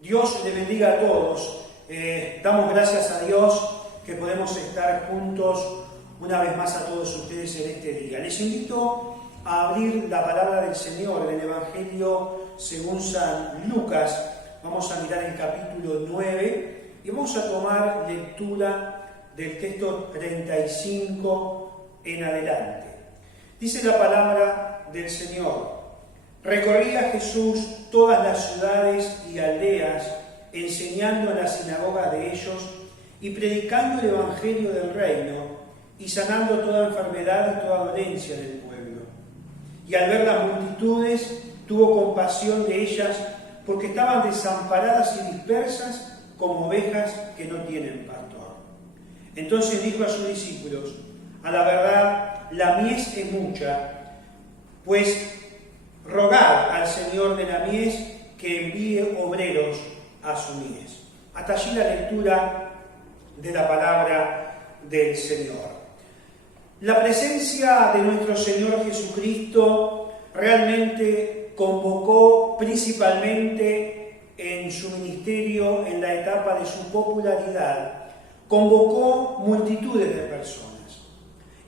Dios le bendiga a todos. Damos gracias a Dios que podemos estar juntos una vez más a todos ustedes en este día. Les invito a abrir la palabra del Señor en el Evangelio según San Lucas. Vamos a mirar el capítulo 9 y vamos a tomar lectura del texto 35 en adelante. Dice la palabra del Señor: recorría Jesús todas las ciudades y aldeas, enseñando en las sinagogas de ellos y predicando el evangelio del reino y sanando toda enfermedad y toda dolencia del pueblo. Y al ver las multitudes, tuvo compasión de ellas, porque estaban desamparadas y dispersas como ovejas que no tienen pastor. Entonces dijo a sus discípulos: a la verdad, la mies es mucha, pues rogad al Señor de la mies que envíe obreros a su mies. Hasta allí la lectura de la palabra del Señor. La presencia de nuestro Señor Jesucristo realmente convocó principalmente en su ministerio, en la etapa de su popularidad, convocó multitudes de personas.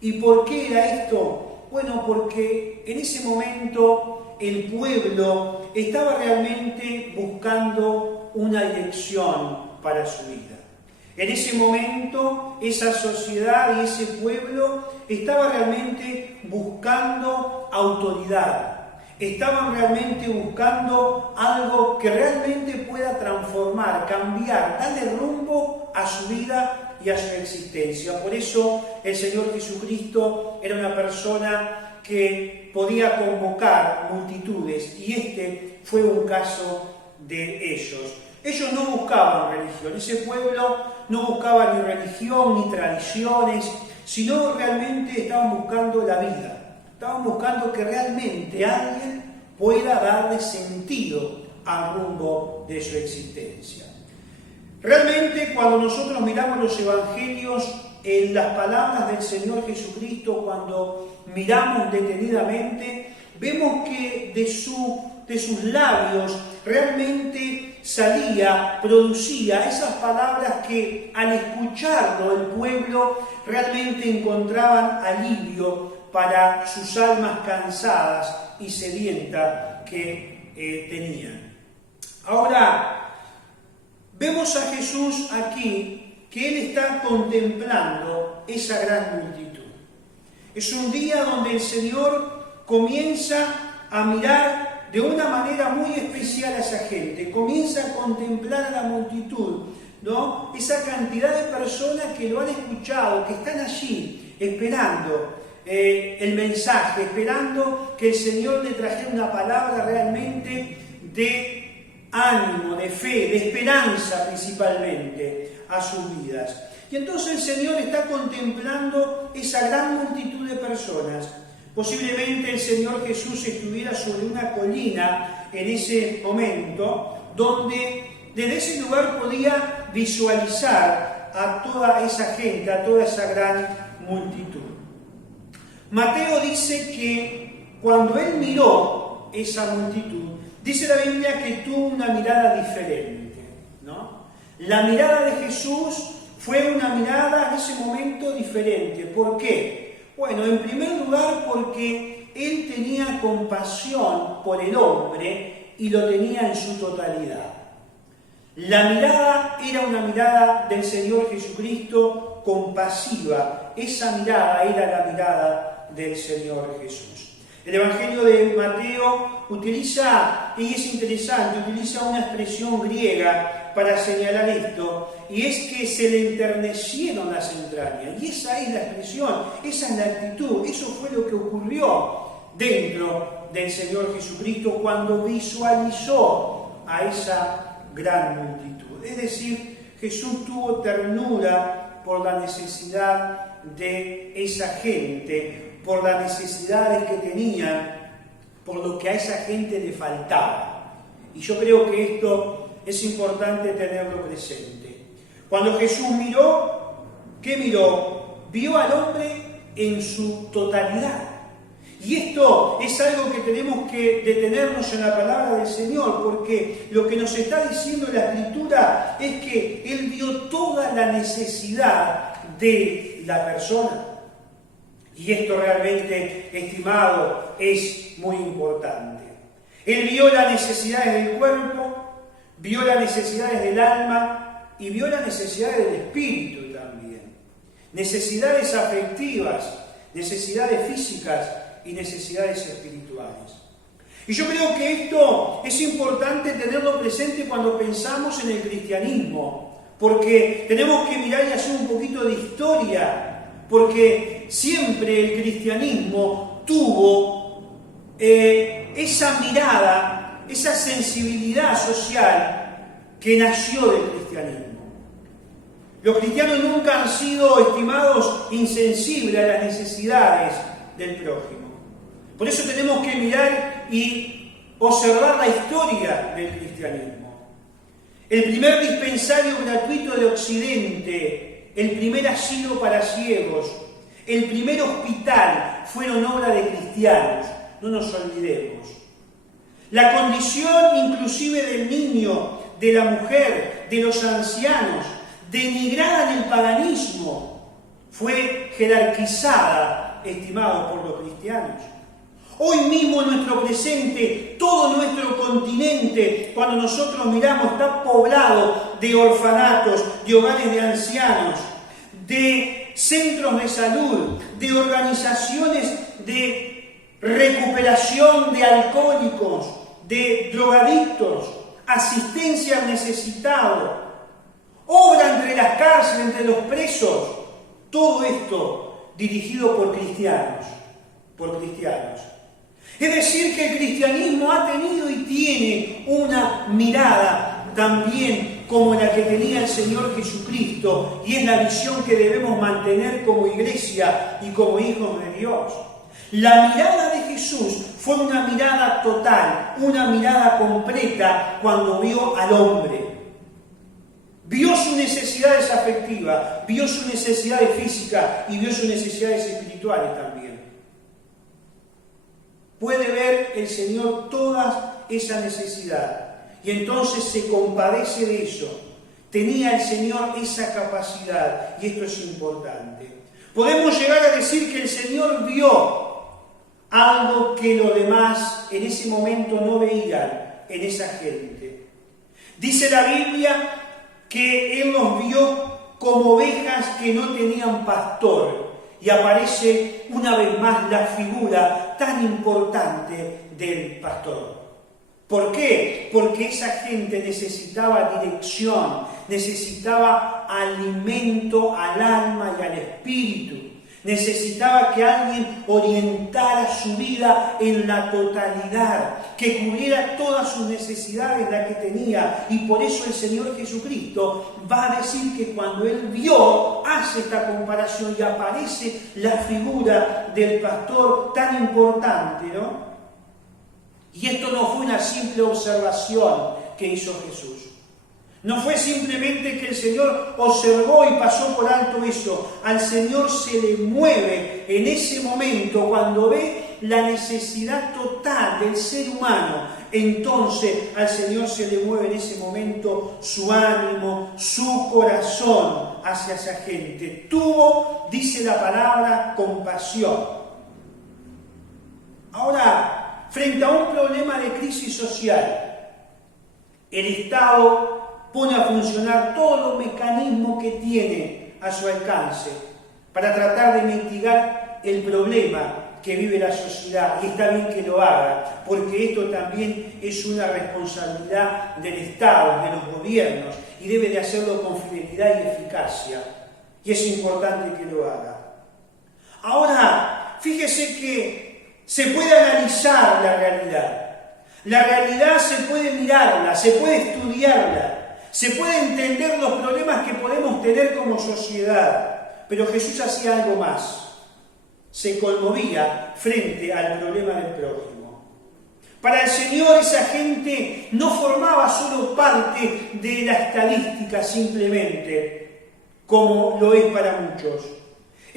¿Y por qué era esto? Bueno, porque en ese momento el pueblo estaba realmente buscando una dirección para su vida. En ese momento, esa sociedad y ese pueblo estaba realmente buscando autoridad. Estaban realmente buscando algo que realmente pueda transformar, cambiar, darle rumbo a su vida y a su existencia. Por eso el Señor Jesucristo era una persona que podía convocar multitudes, y este fue un caso de ellos. Ellos no buscaban religión, ese pueblo no buscaba ni religión ni tradiciones, sino realmente estaban buscando la vida. Estaban buscando que realmente alguien pueda darle sentido al rumbo de su existencia. Realmente, cuando nosotros miramos los evangelios, en las palabras del Señor Jesucristo, cuando miramos detenidamente, vemos que de sus labios realmente producía esas palabras que al escucharlo el pueblo realmente encontraban alivio para sus almas cansadas y sedientas que tenían. Ahora, vemos a Jesús aquí que Él está contemplando esa gran multitud. Es un día donde el Señor comienza a mirar de una manera muy especial a esa gente, comienza a contemplar a la multitud, ¿no? Esa cantidad de personas que lo han escuchado, que están allí esperando el mensaje, esperando que el Señor le trajera una palabra realmente de ánimo, de fe, de esperanza principalmente a sus vidas. Y entonces el Señor está contemplando esa gran multitud de personas. Posiblemente el Señor Jesús estuviera sobre una colina en ese momento, donde desde ese lugar podía visualizar a toda esa gente, a toda esa gran multitud. Mateo dice que cuando él miró esa multitud, dice la Biblia que tuvo una mirada diferente, ¿no? La mirada de Jesús fue una mirada en ese momento diferente. ¿Por qué? Bueno, en primer lugar porque Él tenía compasión por el hombre y lo tenía en su totalidad. La mirada era una mirada del Señor Jesucristo compasiva. Esa mirada era la mirada del Señor Jesús. El Evangelio de Mateo utiliza, y es interesante, utiliza una expresión griega para señalar esto, y es que se le enternecieron las entrañas. Y esa es la expresión, esa es la actitud, eso fue lo que ocurrió dentro del Señor Jesucristo cuando visualizó a esa gran multitud. Es decir, Jesús tuvo ternura por la necesidad de esa gente, por las necesidades que tenían, por lo que a esa gente le faltaba. Y yo creo que esto es importante tenerlo presente. Cuando Jesús miró, ¿qué miró? Vio al hombre en su totalidad. Y esto es algo que tenemos que detenernos en la palabra del Señor, porque lo que nos está diciendo la Escritura es que Él vio toda la necesidad de la persona. Y esto realmente, estimado, es muy importante. Él vio las necesidades del cuerpo, vio las necesidades del alma y vio las necesidades del espíritu también. Necesidades afectivas, necesidades físicas y necesidades espirituales. Y yo creo que esto es importante tenerlo presente cuando pensamos en el cristianismo, porque tenemos que mirar y hacer un poquito de historia, porque siempre el cristianismo tuvo esa mirada, esa sensibilidad social que nació del cristianismo. Los cristianos nunca han sido, estimados, insensibles a las necesidades del prójimo. Por eso tenemos que mirar y observar la historia del cristianismo. El primer dispensario gratuito de Occidente, el primer asilo para ciegos, el primer hospital fueron obra de cristianos, no nos olvidemos. La condición inclusive del niño, de la mujer, de los ancianos, denigrada en el paganismo, fue jerarquizada, estimados, por los cristianos. Hoy mismo en nuestro presente, todo nuestro continente, cuando nosotros miramos, está poblado de orfanatos, de hogares de ancianos, de centros de salud, de organizaciones de recuperación de alcohólicos, de drogadictos, asistencia al necesitado, obra entre las cárceles, entre los presos. Todo esto dirigido por cristianos, Es decir, que el cristianismo ha tenido y tiene una mirada también como la que tenía el Señor Jesucristo, y es la visión que debemos mantener como iglesia y como hijos de Dios. La mirada de Jesús fue una mirada total, una mirada completa cuando vio al hombre. Vio sus necesidades afectivas, vio sus necesidades físicas y vio sus necesidades espirituales también. Puede ver el Señor todas esas necesidades y entonces se compadece de eso. Tenía el Señor esa capacidad y esto es importante. Podemos llegar a decir que el Señor vio algo que los demás en ese momento no veían en esa gente. Dice la Biblia que Él los vio como ovejas que no tenían pastor. Y aparece una vez más la figura tan importante del pastor. ¿Por qué? Porque esa gente necesitaba dirección, necesitaba alimento al alma y al espíritu. Necesitaba que alguien orientara su vida en la totalidad, que cubriera todas sus necesidades, las que tenía. Y por eso el Señor Jesucristo va a decir que cuando Él vio, hace esta comparación y aparece la figura del pastor tan importante, ¿no? Y esto no fue una simple observación que hizo Jesús. No fue simplemente que el Señor observó y pasó por alto eso. Al Señor se le mueve en ese momento cuando ve la necesidad total del ser humano. Entonces al Señor se le mueve en ese momento su ánimo, su corazón hacia esa gente. Tuvo, dice la palabra, compasión. Ahora, frente a un problema de crisis social, el Estado pone a funcionar todos los mecanismos que tiene a su alcance para tratar de mitigar el problema que vive la sociedad, y está bien que lo haga, porque esto también es una responsabilidad del Estado, de los gobiernos, y debe de hacerlo con fidelidad y eficacia, y es importante que lo haga. Ahora, fíjese que se puede analizar la realidad. La realidad se puede mirarla, se puede estudiarla. Se puede entender los problemas que podemos tener como sociedad, pero Jesús hacía algo más. Se conmovía frente al problema del prójimo. Para el Señor esa gente no formaba solo parte de la estadística simplemente, como lo es para muchos.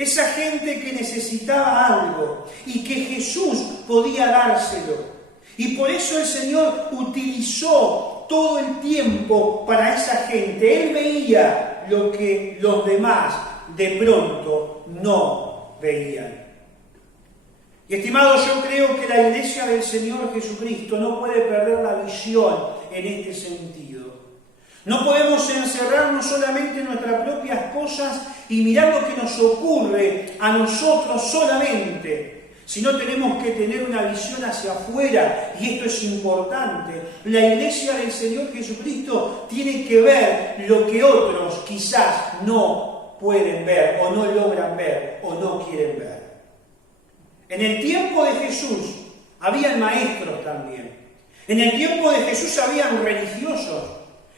esa gente que necesitaba algo y que Jesús podía dárselo. Y por eso el Señor utilizó todo el tiempo para esa gente. Él veía lo que los demás de pronto no veían. Y estimados, yo creo que la iglesia del Señor Jesucristo no puede perder la visión en este sentido. No podemos encerrarnos solamente en nuestras propias cosas y mirar lo que nos ocurre a nosotros solamente, sino tenemos que tener una visión hacia afuera, y esto es importante. La iglesia del Señor Jesucristo tiene que ver lo que otros quizás no pueden ver, o no logran ver, o no quieren ver. En el tiempo de Jesús habían maestros también. En el tiempo de Jesús habían religiosos.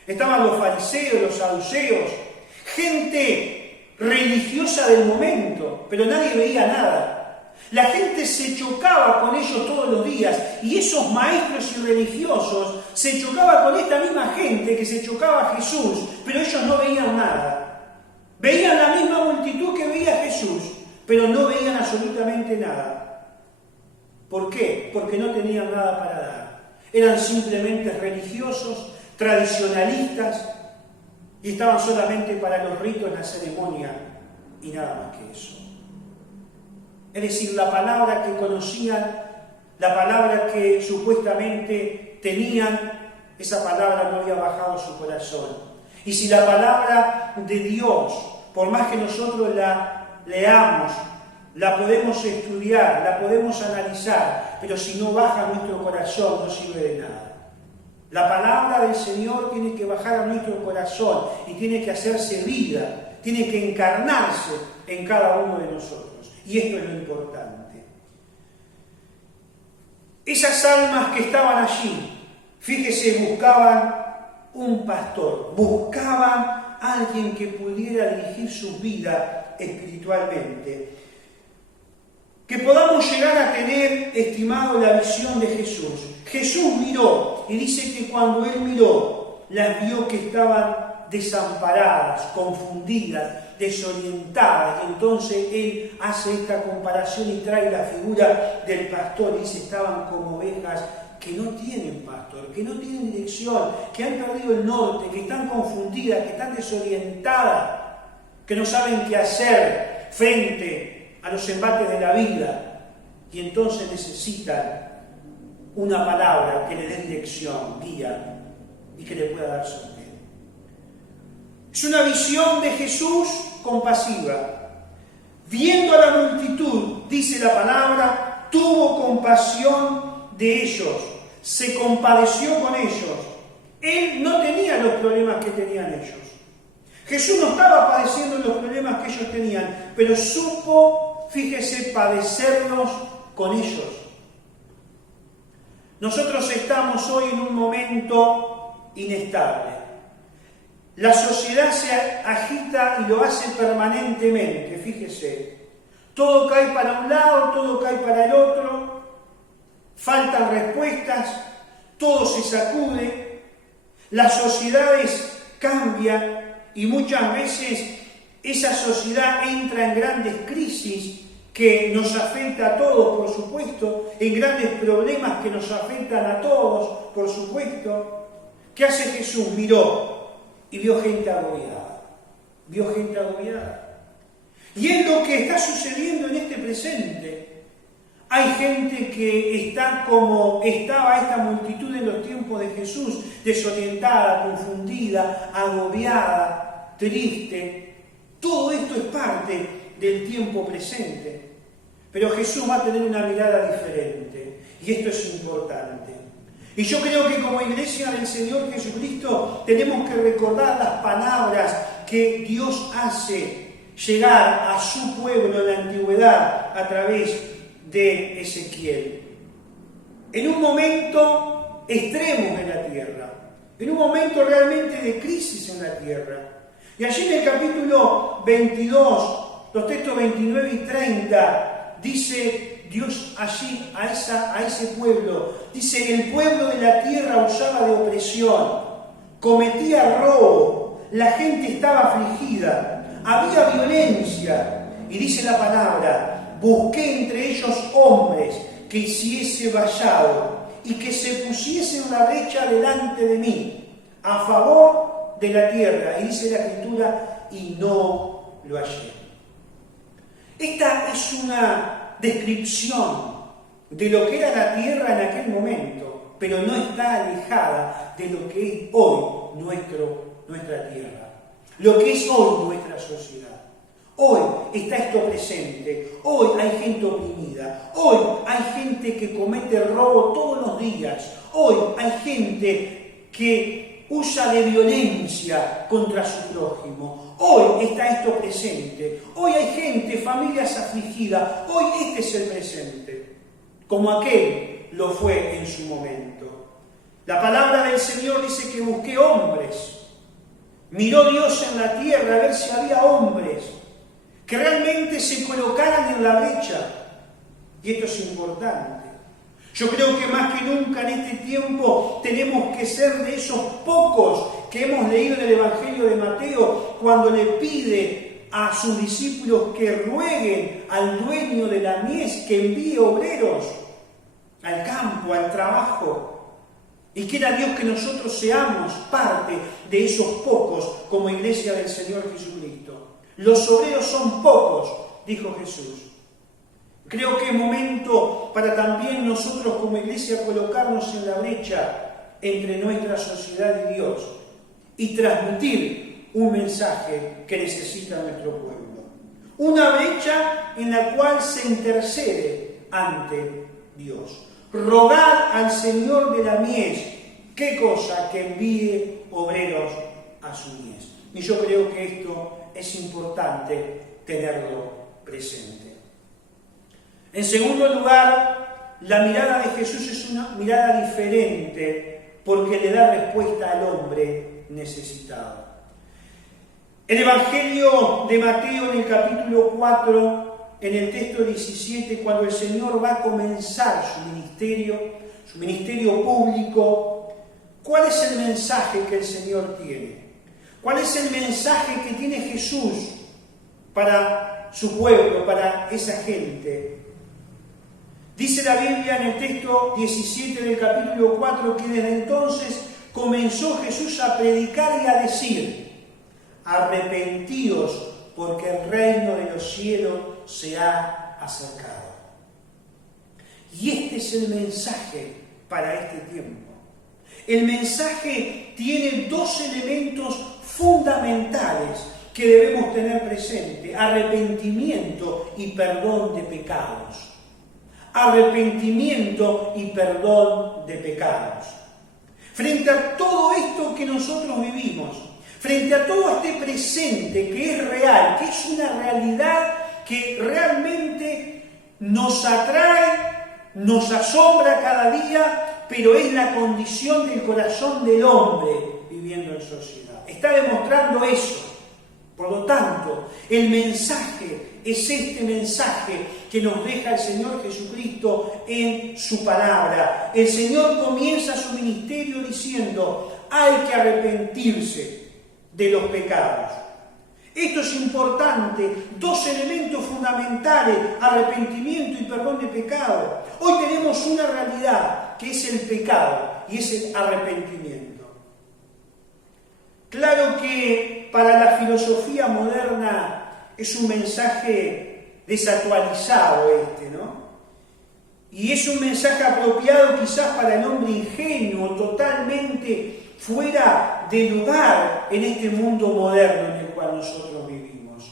Estaban los fariseos, los saduceos, gente religiosa del momento, pero nadie veía nada. La gente se chocaba con ellos todos los días, y esos maestros y religiosos se chocaban con esta misma gente que se chocaba a Jesús, pero ellos no veían nada. Veían la misma multitud que veía Jesús, pero no veían absolutamente nada. ¿Por qué? Porque no tenían nada para dar. Eran simplemente religiosos, tradicionalistas, y estaban solamente para los ritos, la ceremonia, y nada más que eso. Es decir, la palabra que conocían, la palabra que supuestamente tenían, esa palabra no había bajado a su corazón. Y si la palabra de Dios, por más que nosotros la leamos, la podemos estudiar, la podemos analizar, pero si no baja a nuestro corazón no sirve de nada. La palabra del Señor tiene que bajar a nuestro corazón y tiene que hacerse vida, tiene que encarnarse en cada uno de nosotros. Y esto es lo importante. Esas almas que estaban allí, fíjese, buscaban un pastor, buscaban a alguien que pudiera dirigir su vida espiritualmente. Que podamos llegar a tener, estimado, la visión de Jesús. Jesús miró, y dice que cuando Él miró, las vio que estaban desamparadas, confundidas, desorientadas. Y entonces Él hace esta comparación y trae la figura del pastor. Y dice, estaban como ovejas que no tienen pastor, que no tienen dirección, que han perdido el norte, que están confundidas, que están desorientadas, que no saben qué hacer frente a los embates de la vida, y entonces necesitan una palabra que le dé dirección, guía, y que le pueda dar sostén. Es una visión de Jesús compasiva. Viendo a la multitud, dice la palabra, tuvo compasión de ellos, se compadeció con ellos. Él no tenía los problemas que tenían ellos. Jesús no estaba padeciendo los problemas que ellos tenían, pero supo, fíjese, padecerlos con ellos. Nosotros estamos hoy en un momento inestable. La sociedad se agita y lo hace permanentemente, fíjese. Todo cae para un lado, todo cae para el otro, faltan respuestas, todo se sacude, las sociedades cambian y muchas veces esa sociedad entra en grandes crisis que nos afecta a todos, por supuesto, en grandes problemas que nos afectan a todos, por supuesto. ¿Qué hace Jesús? Miró y vio gente agobiada. Vio gente agobiada. Y es lo que está sucediendo en este presente. Hay gente que está como estaba esta multitud en los tiempos de Jesús, desorientada, confundida, agobiada, triste. Todo esto es parte del tiempo presente. Pero Jesús va a tener una mirada diferente. Y esto es importante. Y yo creo que como iglesia del Señor Jesucristo tenemos que recordar las palabras que Dios hace llegar a su pueblo en la antigüedad a través de Ezequiel. En un momento extremo de la tierra, en un momento realmente de crisis en la tierra. Y allí en el capítulo 22, los textos 29 y 30, dice Dios allí a ese pueblo, dice, el pueblo de la tierra usaba de opresión, cometía robo, la gente estaba afligida, había violencia, Y dice la palabra, busqué entre ellos hombres que hiciese vallado y que se pusiese una brecha delante de mí, a favor de la tierra. Y dice la Escritura, y no lo hallé. Esta es una descripción de lo que era la tierra en aquel momento, pero no está alejada de lo que es hoy nuestra tierra, lo que es hoy nuestra sociedad. Hoy está esto presente, hoy hay gente oprimida, hoy hay gente que comete robo todos los días, hoy hay gente que usa de violencia contra su prójimo, hoy está esto presente, hoy hay gente, familias afligidas, hoy este es el presente, como aquel lo fue en su momento. La palabra del Señor dice que busqué hombres, miró Dios en la tierra a ver si había hombres que realmente se colocaran en la brecha. Y esto es importante. Yo creo que más que nunca en este tiempo tenemos que ser de esos pocos que hemos leído en el Evangelio de Mateo cuando le pide a sus discípulos que rueguen al dueño de la mies que envíe obreros al campo, al trabajo. Y quiera Dios que nosotros seamos parte de esos pocos como iglesia del Señor Jesucristo. Los obreros son pocos, dijo Jesús. Creo que es momento para también nosotros como iglesia colocarnos en la brecha entre nuestra sociedad y Dios y transmitir un mensaje que necesita nuestro pueblo. Una brecha en la cual se intercede ante Dios. Rogad al Señor de la mies, ¿qué cosa? Que envíe obreros a su mies. Y yo creo que esto es importante tenerlo presente. En segundo lugar, la mirada de Jesús es una mirada diferente porque le da respuesta al hombre necesitado. El Evangelio de Mateo en el capítulo 4, en el texto 17, cuando el Señor va a comenzar su ministerio público, ¿cuál es el mensaje que el Señor tiene? ¿Cuál es el mensaje que tiene Jesús para su pueblo, para esa gente? Dice la Biblia en el texto 17 del capítulo 4 que desde entonces comenzó Jesús a predicar y a decir: arrepentíos porque el reino de los cielos se ha acercado. Y este es el mensaje para este tiempo. El mensaje tiene dos elementos fundamentales que debemos tener presente: arrepentimiento y perdón de pecados. Arrepentimiento y perdón de pecados. Frente a todo esto que nosotros vivimos, frente a todo este presente que es real, que es una realidad que realmente nos atrae, nos asombra cada día, pero es la condición del corazón del hombre viviendo en sociedad. Está demostrando eso. Por lo tanto, el mensaje es este mensaje que nos deja el Señor Jesucristo en su palabra. El Señor comienza su ministerio diciendo: hay que arrepentirse de los pecados. Esto es importante, dos elementos fundamentales: arrepentimiento y perdón de pecado. Hoy tenemos una realidad que es el pecado y es el arrepentimiento. Claro que para la filosofía moderna es un mensaje desactualizado ¿no? Y es un mensaje apropiado quizás para el hombre ingenuo, totalmente fuera de lugar en este mundo moderno en el cual nosotros vivimos.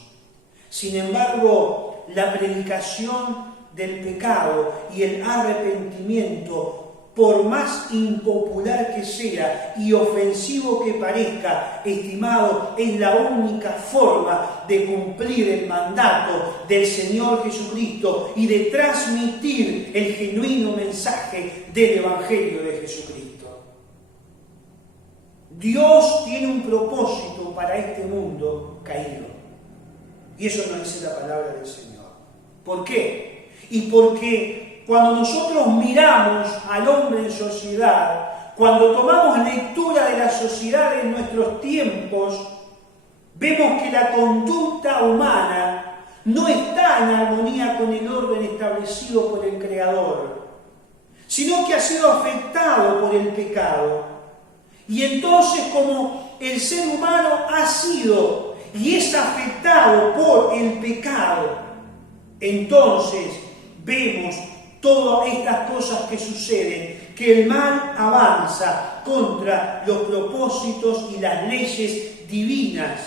Sin embargo, la predicación del pecado y el arrepentimiento, por más impopular que sea y ofensivo que parezca, estimado, es la única forma de cumplir el mandato del Señor Jesucristo y de transmitir el genuino mensaje del Evangelio de Jesucristo. Dios tiene un propósito para este mundo caído. Y eso nos dice la palabra del Señor. ¿Por qué? Y porque cuando nosotros miramos al hombre en sociedad, cuando tomamos lectura de la sociedad en nuestros tiempos, vemos que la conducta humana no está en armonía con el orden establecido por el Creador, sino que ha sido afectado por el pecado. Y entonces, como el ser humano ha sido y es afectado por el pecado, entonces vemos todas estas cosas que suceden, que el mal avanza contra los propósitos y las leyes divinas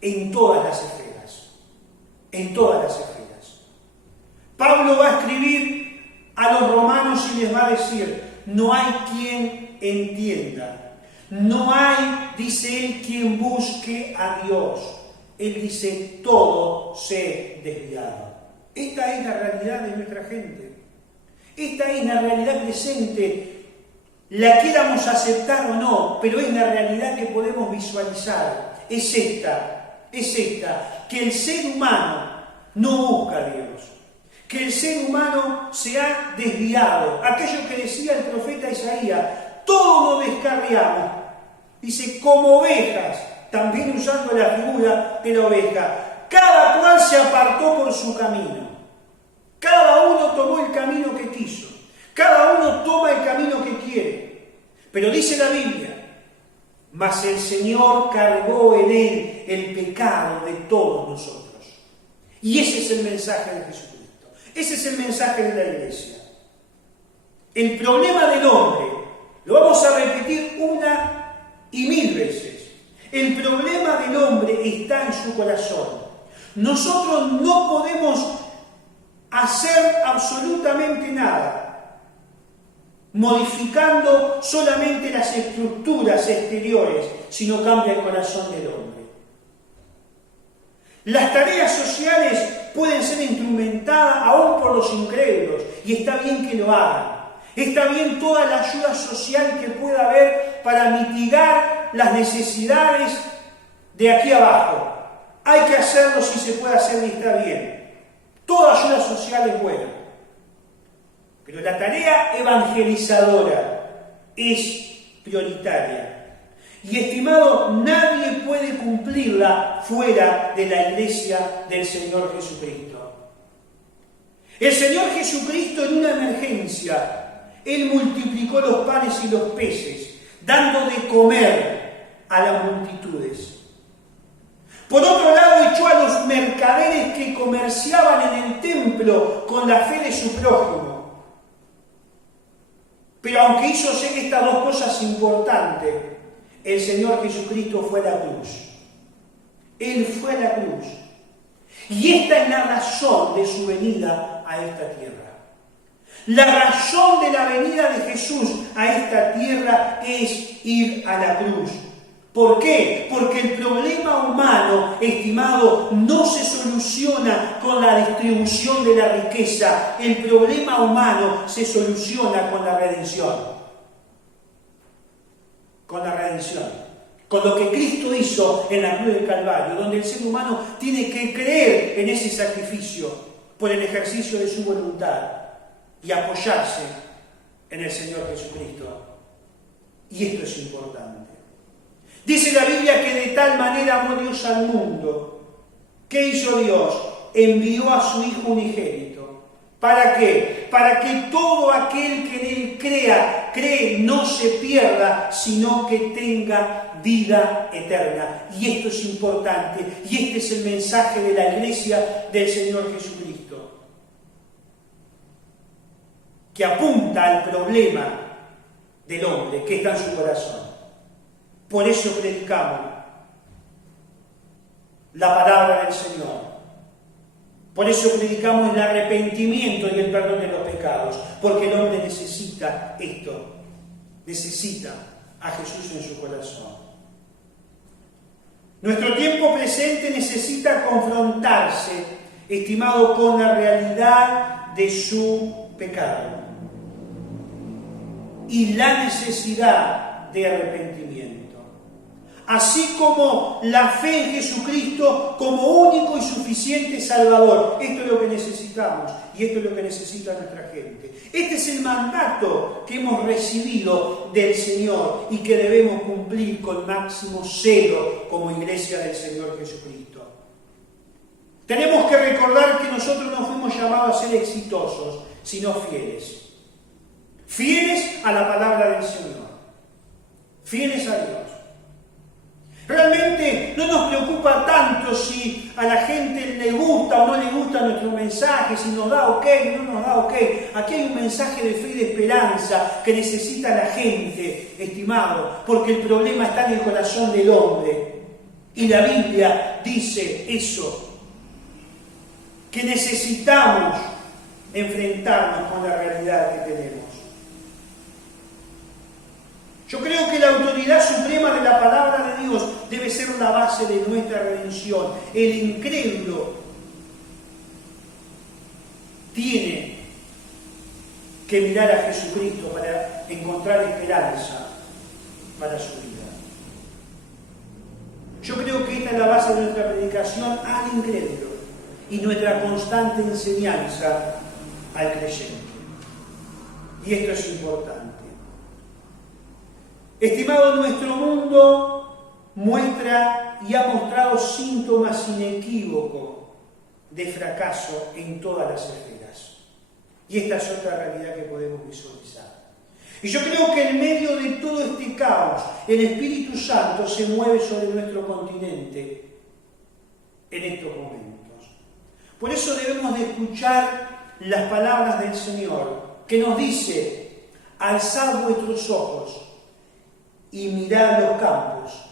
en todas las esferas. En todas las esferas. Pablo va a escribir a los romanos y les va a decir: no hay quien entienda. No hay, dice él, quien busque a Dios. Él dice: todo se desviado. Esta es la realidad de nuestra gente. Esta es la realidad presente. La quieramos aceptar o no, pero es la realidad que podemos visualizar. Es esta, que el ser humano no busca a Dios. Que el ser humano se ha desviado. Aquello que decía el profeta Isaías: todos nos descarriamos. Dice, como ovejas, también usando la figura de la oveja. Cada cual se apartó por su camino. Cada uno tomó el camino que quiso. Cada uno toma el camino que quiere. Pero dice la Biblia: mas el Señor cargó en él el pecado de todos nosotros. Y ese es el mensaje de Jesucristo. Ese es el mensaje de la Iglesia. El problema del hombre, lo vamos a repetir una y mil veces. El problema del hombre está en su corazón. Nosotros no podemos hacer absolutamente nada modificando solamente las estructuras exteriores, sino cambia el corazón del hombre. Las tareas sociales pueden ser instrumentadas aún por los incrédulos, y está bien que lo hagan. Está bien toda la ayuda social que pueda haber para mitigar las necesidades de aquí abajo. Hay que hacerlo si se puede hacer y está bien. Toda ayuda social es buena. Pero la tarea evangelizadora es prioritaria. Y estimado, nadie puede cumplirla fuera de la iglesia del Señor Jesucristo. El Señor Jesucristo, en una emergencia, Él multiplicó los panes y los peces, dando de comer a las multitudes. Por otro lado, echó a los mercaderes que comerciaban en el templo con la fe de su prójimo. Pero aunque hizo estas dos cosas importantes, el Señor Jesucristo fue a la cruz. Él fue a la cruz. Y esta es la razón de su venida a esta tierra. La razón de la venida de Jesús a esta tierra es ir a la cruz. ¿Por qué? Porque el problema humano, estimado, no se soluciona con la distribución de la riqueza. El problema humano se soluciona con la redención. Con la redención. Con lo que Cristo hizo en la cruz del Calvario, donde el ser humano tiene que creer en ese sacrificio por el ejercicio de su voluntad y apoyarse en el Señor Jesucristo. Y esto es importante. Dice la Biblia que de tal manera amó Dios al mundo. ¿Qué hizo Dios? Envió a su Hijo unigénito. ¿Para qué? Para que todo aquel que en Él cree, no se pierda, sino que tenga vida eterna. Y esto es importante. Y este es el mensaje de la Iglesia del Señor Jesucristo, que apunta al problema del hombre que está en su corazón. Por eso predicamos la palabra del Señor. Por eso predicamos el arrepentimiento y el perdón de los pecados. Porque el hombre necesita esto. Necesita a Jesús en su corazón. Nuestro tiempo presente necesita confrontarse, estimado, con la realidad de su pecado y la necesidad de arrepentimiento. Así como la fe en Jesucristo como único y suficiente Salvador. Esto es lo que necesitamos y esto es lo que necesita nuestra gente. Este es el mandato que hemos recibido del Señor y que debemos cumplir con máximo celo como Iglesia del Señor Jesucristo. Tenemos que recordar que nosotros no fuimos llamados a ser exitosos, sino fieles. Fieles a la palabra del Señor. Fieles a Dios. Realmente no nos preocupa tanto si a la gente le gusta o no le gusta nuestro mensaje, si nos da ok o no nos da ok. Aquí hay un mensaje de fe y de esperanza que necesita la gente, estimado, porque el problema está en el corazón del hombre. Y la Biblia dice eso, que necesitamos enfrentarnos con la realidad que tenemos. Yo creo que la autoridad suprema de la palabra de Dios debe ser la base de nuestra redención. El incrédulo tiene que mirar a Jesucristo para encontrar esperanza para su vida. Yo creo que esta es la base de nuestra predicación al incrédulo y nuestra constante enseñanza al creyente. Y esto es importante. Estimado, nuestro mundo muestra y ha mostrado síntomas inequívocos de fracaso en todas las esferas. Y esta es otra realidad que podemos visualizar. Y yo creo que en medio de todo este caos, el Espíritu Santo se mueve sobre nuestro continente en estos momentos. Por eso debemos de escuchar las palabras del Señor, que nos dice: alzad vuestros ojos y mirad los campos.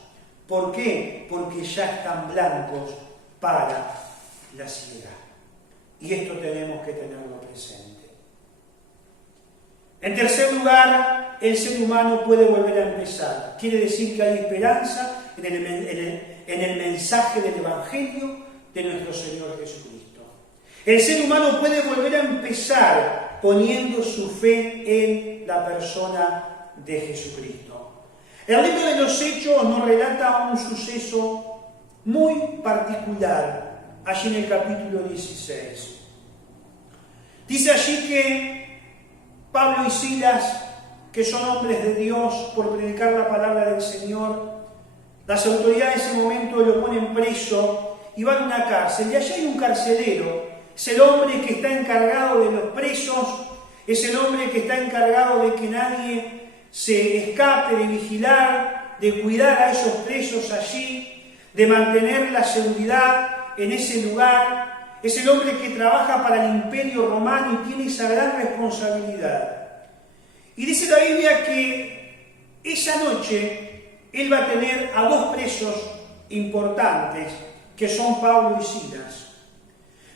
¿Por qué? Porque ya están blancos para la siega. Y esto tenemos que tenerlo presente. En tercer lugar, el ser humano puede volver a empezar. Quiere decir que hay esperanza en el mensaje del Evangelio de nuestro Señor Jesucristo. El ser humano puede volver a empezar poniendo su fe en la persona de Jesucristo. El libro de los Hechos nos relata un suceso muy particular, allí en el capítulo 16. Dice allí que Pablo y Silas, que son hombres de Dios por predicar la palabra del Señor, las autoridades en ese momento lo ponen preso y van a una cárcel. Y allí hay un carcelero, es el hombre que está encargado de los presos, es el hombre que está encargado de que nadie se escape, de vigilar, de cuidar a esos presos allí, de mantener la seguridad en ese lugar. Es el hombre que trabaja para el Imperio Romano y tiene esa gran responsabilidad. Y dice la Biblia que esa noche él va a tener a dos presos importantes, que son Pablo y Silas.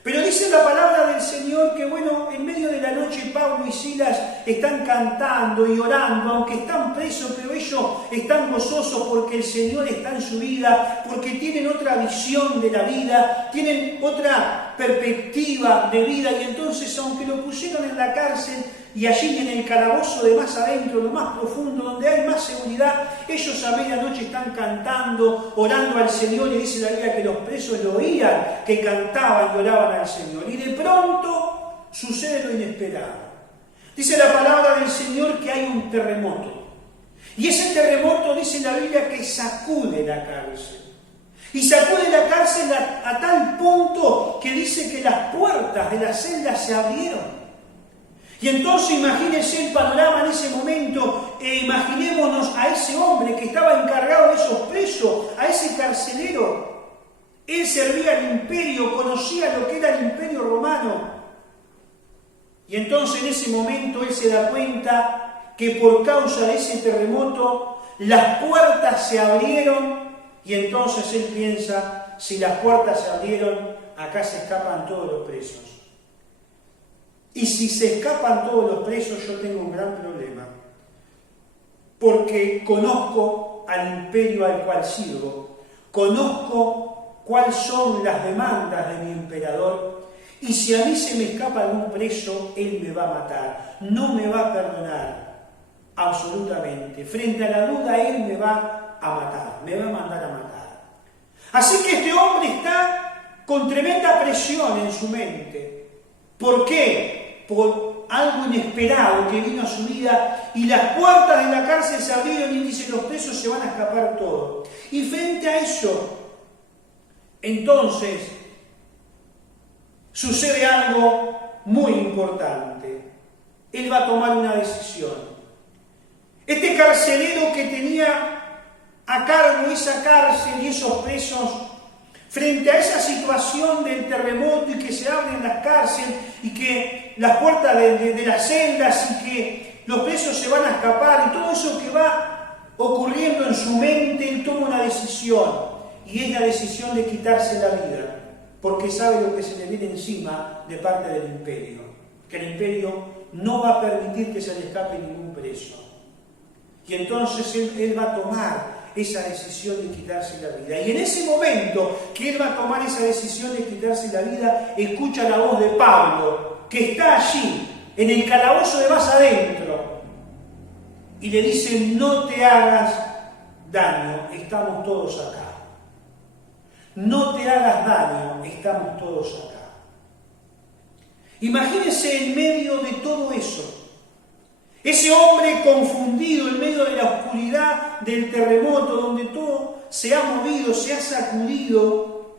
Pero dice la palabra del Señor que, bueno, en medio de la noche Pablo y Silas están cantando y orando, aunque están presos, pero ellos están gozosos porque el Señor está en su vida, porque tienen otra visión de la vida, tienen otra perspectiva de vida, y entonces, aunque lo pusieron en la cárcel y allí en el calabozo de más adentro, lo más profundo, donde hay más seguridad, ellos a medianoche están cantando, orando al Señor, y dice la Biblia que los presos lo oían, que cantaban y oraban al Señor. Y de pronto sucede lo inesperado. Dice la palabra del Señor que hay un terremoto. Y ese terremoto, dice la Biblia, que sacude la cárcel. Y sacude la cárcel a tal punto que dice que las puertas de las celdas se abrieron. Y entonces imagínense el panorama en ese momento, imaginémonos a ese hombre que estaba encargado de esos presos, a ese carcelero. Él servía al imperio, conocía lo que era el Imperio Romano. Y entonces en ese momento él se da cuenta que por causa de ese terremoto las puertas se abrieron, y entonces él piensa: si las puertas se abrieron, acá se escapan todos los presos. Y si se escapan todos los presos, yo tengo un gran problema, porque conozco al imperio al cual sirvo, conozco cuáles son las demandas de mi emperador, y si a mí se me escapa algún preso, él me va a matar, no me va a perdonar, absolutamente. Frente a la duda, él me va a matar, me va a mandar a matar. Así que este hombre está con tremenda presión en su mente. ¿Por qué? Por algo inesperado que vino a su vida, y las puertas de la cárcel se abrieron y dice: los presos se van a escapar todos. Y frente a eso, entonces, sucede algo muy importante. Él va a tomar una decisión. Este carcelero que tenía a cargo esa cárcel y esos presos, frente a esa situación del terremoto y que se abren las cárceles y que las puertas de las celdas y que los presos se van a escapar y todo eso que va ocurriendo en su mente, él toma una decisión y es la decisión de quitarse la vida porque sabe lo que se le viene encima de parte del imperio, que el imperio no va a permitir que se le escape ningún preso. Y entonces él va a tomar esa decisión de quitarse la vida. Y en ese momento que él va a tomar esa decisión de quitarse la vida, escucha la voz de Pablo, que está allí, en el calabozo de más adentro, y le dice: no te hagas daño, estamos todos acá. No te hagas daño, estamos todos acá. Imagínense en medio de todo eso, ese hombre confundido en medio de la oscuridad del terremoto, donde todo se ha movido, se ha sacudido.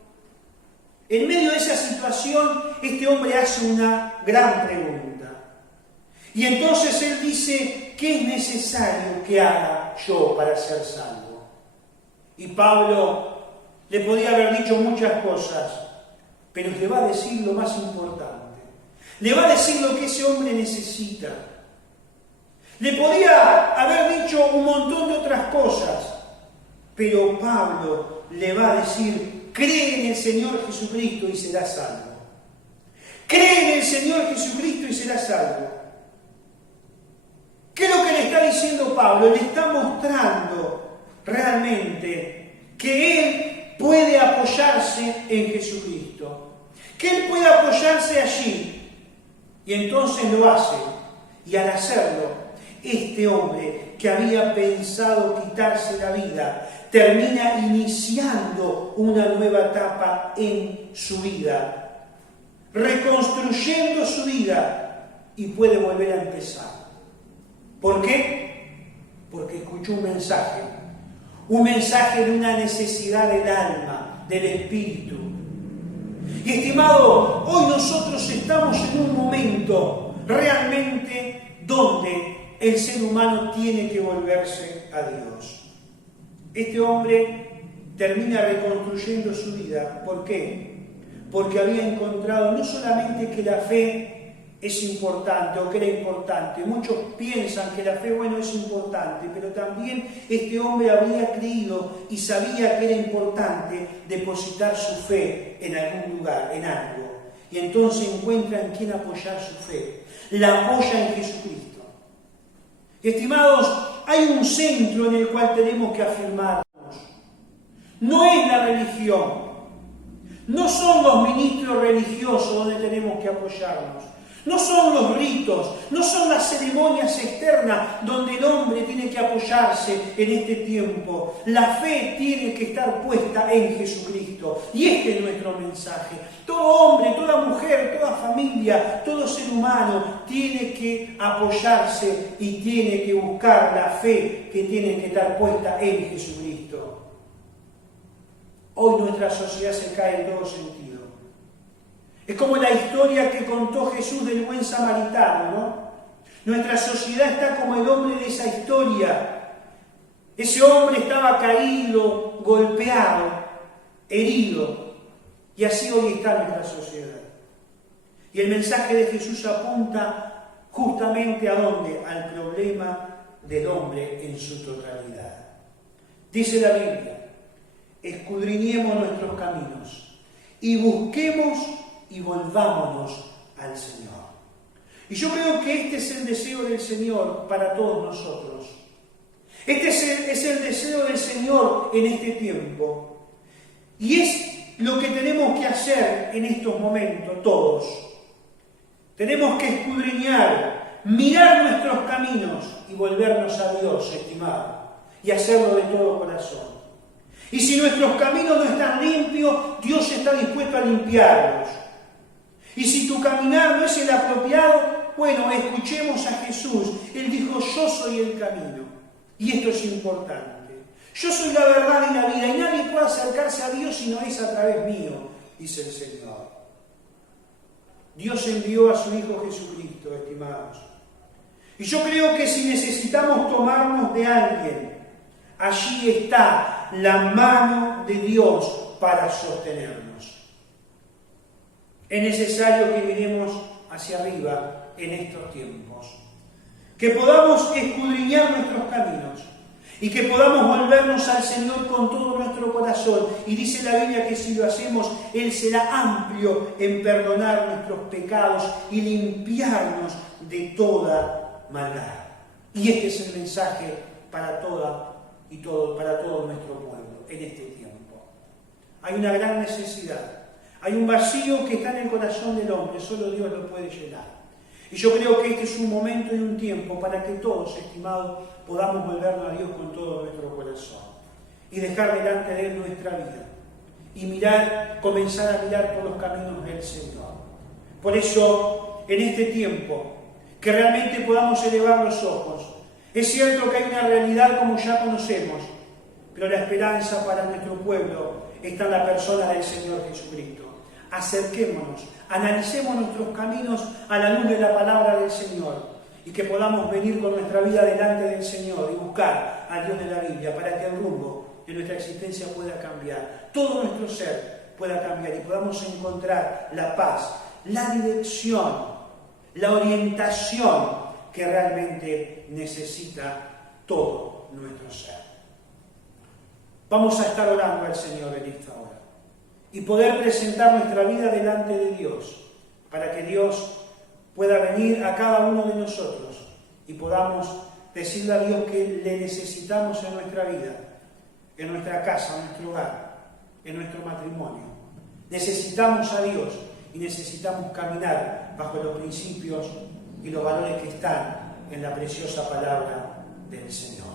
En medio de esa situación, este hombre hace una gran pregunta. Y entonces él dice: ¿qué es necesario que haga yo para ser salvo? Y Pablo le podía haber dicho muchas cosas, pero le va a decir lo más importante. Le va a decir lo que ese hombre necesita. Le podía haber dicho un montón de otras cosas, pero Pablo le va a decir: cree en el Señor Jesucristo y serás salvo. Cree en el Señor Jesucristo y serás salvo. ¿Qué es lo que le está diciendo Pablo? Le está mostrando realmente que él puede apoyarse en Jesucristo, que él puede apoyarse allí, y entonces lo hace. Y al hacerlo, este hombre que había pensado quitarse la vida termina iniciando una nueva etapa en su vida, reconstruyendo su vida y puede volver a empezar. ¿Por qué? Porque escuchó un mensaje de una necesidad del alma, del espíritu. Y estimado, hoy nosotros estamos en un momento realmente donde el ser humano tiene que volverse a Dios. Este hombre termina reconstruyendo su vida. ¿Por qué? Porque había encontrado no solamente que la fe es importante o que era importante, muchos piensan que la fe, bueno, es importante, pero también este hombre había creído y sabía que era importante depositar su fe en algún lugar, en algo. Y entonces encuentra en quién apoyar su fe. La apoya en Jesucristo. Estimados, hay un centro en el cual tenemos que afirmarnos. No es la religión, no son los ministros religiosos donde tenemos que apoyarnos, no son los ritos, no son las ceremonias externas donde el hombre tiene que apoyarse en este tiempo. La fe tiene que estar puesta en Jesucristo. Y este es nuestro mensaje. Todo hombre, toda mujer, toda familia, todo ser humano tiene que apoyarse y tiene que buscar la fe que tiene que estar puesta en Jesucristo. Hoy nuestra sociedad se cae en todo sentido. Es como la historia que contó Jesús del buen samaritano, ¿no? Nuestra sociedad está como el hombre de esa historia. Ese hombre estaba caído, golpeado, herido. Y así hoy está nuestra sociedad. Y el mensaje de Jesús apunta justamente ¿a dónde? Al problema del hombre en su totalidad. Dice la Biblia: escudriñemos nuestros caminos y busquemos y volvámonos al Señor. Y yo creo que este es el deseo del Señor para todos nosotros. Este es el deseo del Señor en este tiempo. Y es lo que tenemos que hacer en estos momentos todos. Tenemos que escudriñar, mirar nuestros caminos y volvernos a Dios, estimado, y hacerlo de todo corazón. Y si nuestros caminos no están limpios, Dios está dispuesto a limpiarlos. Y si tu caminar no es el apropiado, bueno, escuchemos a Jesús. Él dijo: yo soy el camino. Y esto es importante. Yo soy la verdad y la vida, y nadie puede acercarse a Dios si no es a través mío, dice el Señor. Dios envió a su Hijo Jesucristo, estimados. Y yo creo que si necesitamos tomarnos de alguien, allí está la mano de Dios para sostenernos. Es necesario que miremos hacia arriba en estos tiempos, que podamos escudriñar nuestros caminos y que podamos volvernos al Señor con todo nuestro corazón. Y dice la Biblia que si lo hacemos, Él será amplio en perdonar nuestros pecados y limpiarnos de toda maldad. Y este es el mensaje para para todo nuestro pueblo en este tiempo. Hay una gran necesidad, hay un vacío que está en el corazón del hombre, solo Dios lo puede llenar. Y yo creo que este es un momento y un tiempo para que todos, estimados, podamos volvernos a Dios con todo nuestro corazón y dejar delante de Él nuestra vida y comenzar a mirar por los caminos del Señor. Por eso, en este tiempo, que realmente podamos elevar los ojos. Es cierto que hay una realidad como ya conocemos, pero la esperanza para nuestro pueblo está en la persona del Señor Jesucristo. Acerquémonos, analicemos nuestros caminos a la luz de la palabra del Señor y que podamos venir con nuestra vida delante del Señor y buscar al Dios de la Biblia para que el rumbo de nuestra existencia pueda cambiar, todo nuestro ser pueda cambiar y podamos encontrar la paz, la dirección, la orientación que realmente necesita todo nuestro ser. Vamos a estar orando al Señor en esta hora y poder presentar nuestra vida delante de Dios para que Dios pueda venir a cada uno de nosotros y podamos decirle a Dios que le necesitamos en nuestra vida, en nuestra casa, en nuestro hogar, en nuestro matrimonio. Necesitamos a Dios y necesitamos caminar bajo los principios y los valores que están en la preciosa palabra del Señor.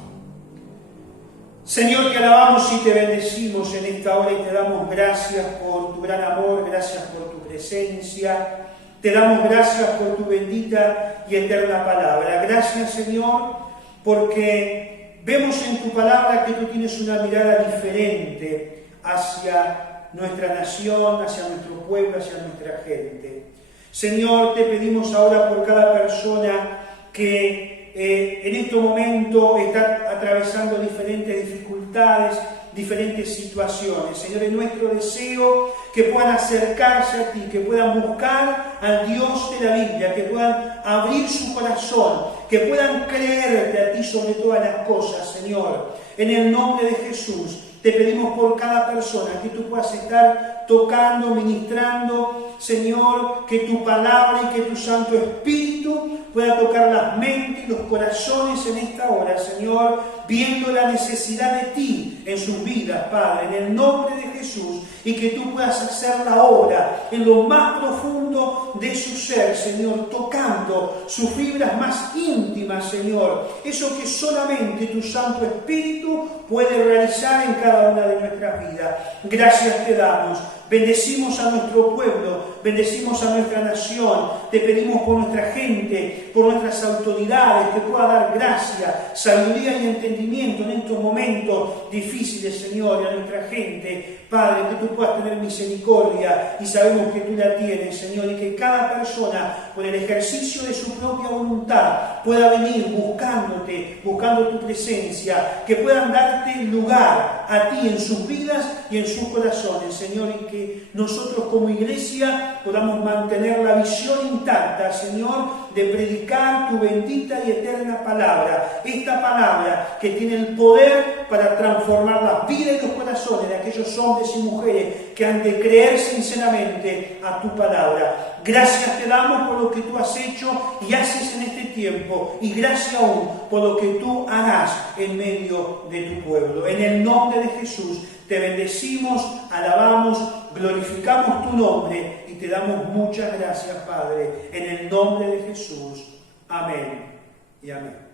Señor, te alabamos y te bendecimos en esta hora y te damos gracias por tu gran amor, gracias por tu presencia, te damos gracias por tu bendita y eterna palabra. Gracias, Señor, porque vemos en tu palabra que tú tienes una mirada diferente hacia nuestra nación, hacia nuestro pueblo, hacia nuestra gente. Señor, te pedimos ahora por cada persona que en este momento está atravesando diferentes dificultades, diferentes situaciones. Señor, es nuestro deseo que puedan acercarse a ti, que puedan buscar al Dios de la Biblia, que puedan abrir su corazón, que puedan creerte a ti sobre todas las cosas, Señor. En el nombre de Jesús, te pedimos por cada persona que tú puedas estar tocando, ministrando, Señor, que tu palabra y que tu Santo Espíritu pueda tocar las mentes y los corazones en esta hora, Señor, viendo la necesidad de ti en sus vidas, Padre, en el nombre de Jesús, y que tú puedas hacer la obra en lo más profundo de su ser, Señor, tocando sus fibras más íntimas, Señor, eso que solamente tu Santo Espíritu puede realizar en cada una de nuestras vidas. Gracias te damos. Bendecimos a nuestro pueblo, bendecimos a nuestra nación, te pedimos por nuestra gente, por nuestras autoridades, que pueda dar gracia, sabiduría y entendimiento en estos momentos difíciles, Señor, y a nuestra gente, Padre, que tú puedas tener misericordia y sabemos que tú la tienes, Señor, y que cada persona, con el ejercicio de su propia voluntad, pueda venir buscándote, buscando tu presencia, que puedan darte lugar a ti en sus vidas y en sus corazones, Señor, y que nosotros como iglesia podamos mantener la visión intacta, Señor, de predicar tu bendita y eterna palabra. Esta palabra que tiene el poder para transformar las vidas y los corazones de aquellos hombres y mujeres que han de creer sinceramente a tu palabra. Gracias te damos por lo que tú has hecho y haces en este tiempo, y gracias aún por lo que tú harás en medio de tu pueblo. En el nombre de Jesús te bendecimos, alabamos, glorificamos tu nombre y te damos muchas gracias, Padre, en el nombre de Jesús. Amén y amén.